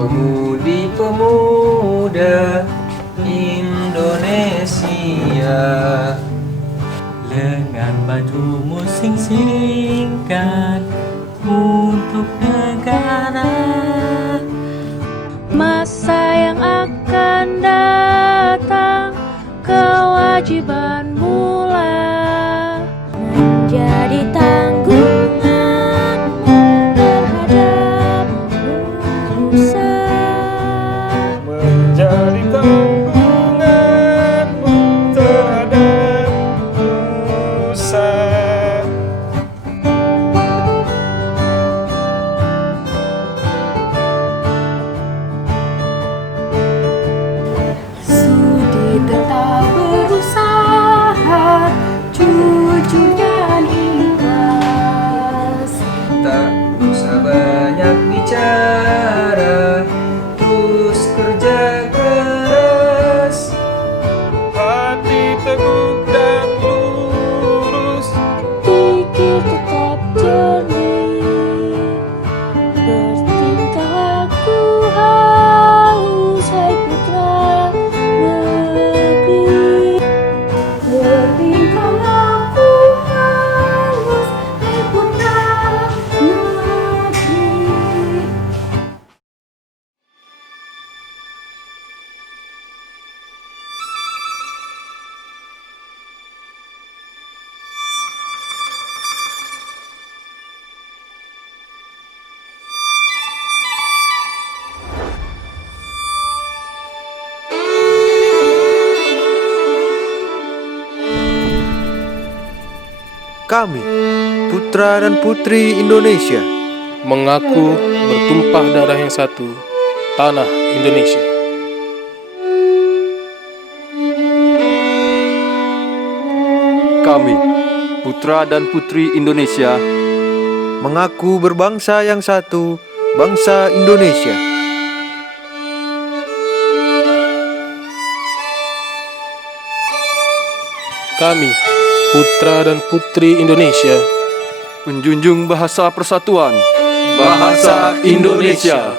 Pemudi-pemuda Indonesia, lengan bajumu sing-singkat untuk negara. Masa yang akan datang, kewajiban mula menjadi tanggunganmu terhadap bangsa. menjadi tanggunganmu terhadap nusa. Sudi tetap berusaha, jujur dan ikhlas. Tak usah banyak bicara, terus kerja keras. Hati teguh dan lurus, Pikir tetap jernih, bertingkah laku halus, hai putra negeri. Bertingkah laku halus, hai putra negeri. Kami, putra dan putri Indonesia, mengaku bertumpah darah yang satu, tanah Indonesia. Kami, putra dan putri Indonesia, mengaku berbangsa yang satu, bangsa Indonesia. Kami, putra dan putri Indonesia, menjunjung bahasa persatuan, bahasa Indonesia.